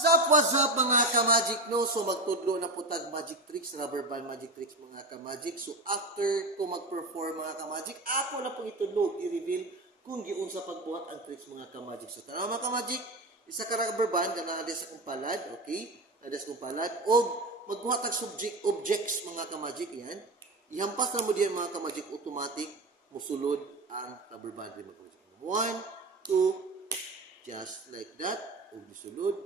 What's up mga ka-magic no? So magtudlo na po tag magic tricks, rubber band magic tricks mga ka-magic. So after ko mag-perform mga ka-magic, ako na po itudlo, i-reveal kung giun sa pagbuhat ang tricks mga ka-magic. So tara mga ka-magic, isa ka rubber band na nades akong palad, okay? Nades akong palad o magbuhat tag objects mga ka-magic yan. Ihampas na mo diyan mga ka-magic, automatic musulod ang rubber band mga ka-magic. 1, 2, just like that, o musulod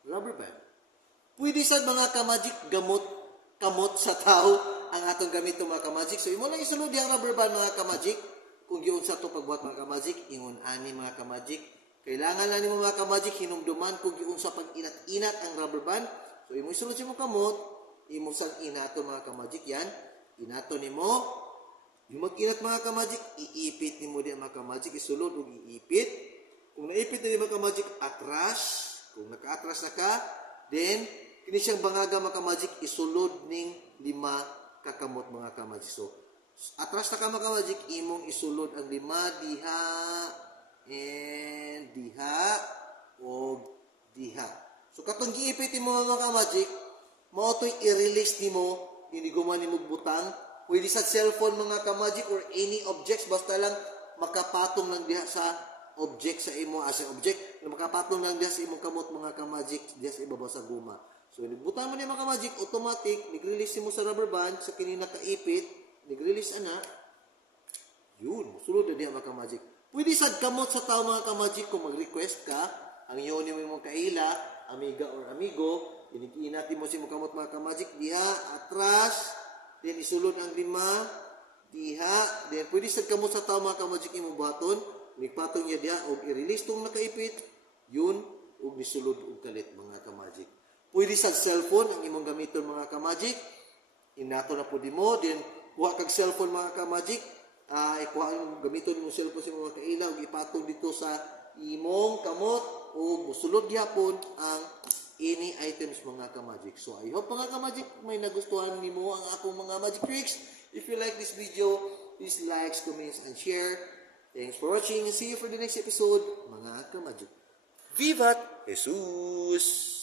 rubber band. Pwede sad mga ka-magic kamot sa tao ang atong gamito mga ka-magic. So imo lang isulod ang rubber band mga ka-magic. Kung giun sa to pagbuhat mga ka-magic, ingon ani mga ka-magic. Kailangan lang nimo mga ka-magic hinumduman kung giun sa pag-inat-inat ang rubber band. So imo isulod sa imong kamot, imo sang inato mga ka-magic yan. Inato nimo. Yung mag-inat mga ka-magic, iipit nimo di mga ka-magic, isulod ug iipit. Kung naipit na mga ka-magic, atras. Kung naka-atras na ka, then, kini siyang bangaga mga ka-magic, isulod ning 5 kakamot mga ka-magic. So, atras na ka mga ka-magic, imong isulod ang 5 diha, and diha, o diha. So, katong giipitin mo mga ka-magic, mao to'y i-release nimo, iniguman nimo butang, pwede sa cellphone mga ka-magic or any objects, basta lang makapatong lang diha sa object sa imo as an object na makapatong lang diha sa imong kamot mga ka-magic diha sa ibabaw sa guma. So nigbutan mo ni mga ka-magic, automatic nig-release mo sa rubber band sa kini nakaipit, nig-release ana. Yun, sulod na diha mga ka-magic. Pwede sad kamot sa tao mga ka-magic kung mag-request ka, ang inyo ni imong kaila, amiga or amigo, inig-inati mo si imong kamot mga ka-magic diha atras, then isulod ang 5 diha, then pwede sad kamot sa tao mga ka-magic imong baton. Nigpatong niya diya og i-release tong nakaipit, yun og nisulod og kalit mga ka-magic. Pwede sa cellphone ang imong gamiton mga ka-magic. Inato na pud mo, then kuha kag cellphone mga ka-magic, ikuha yung gamiton imong cellphone sa mga kaila og ipatong dito sa imong kamot og musulod gyapon ang any items mga ka-magic. So I hope mga ka-magic may nagustuhan nimo ang akong mga magic tricks. If you like this video, please like, comment, and share. Thanks for watching and see you for the next episode, mga ka-magic. Vivat Jesus!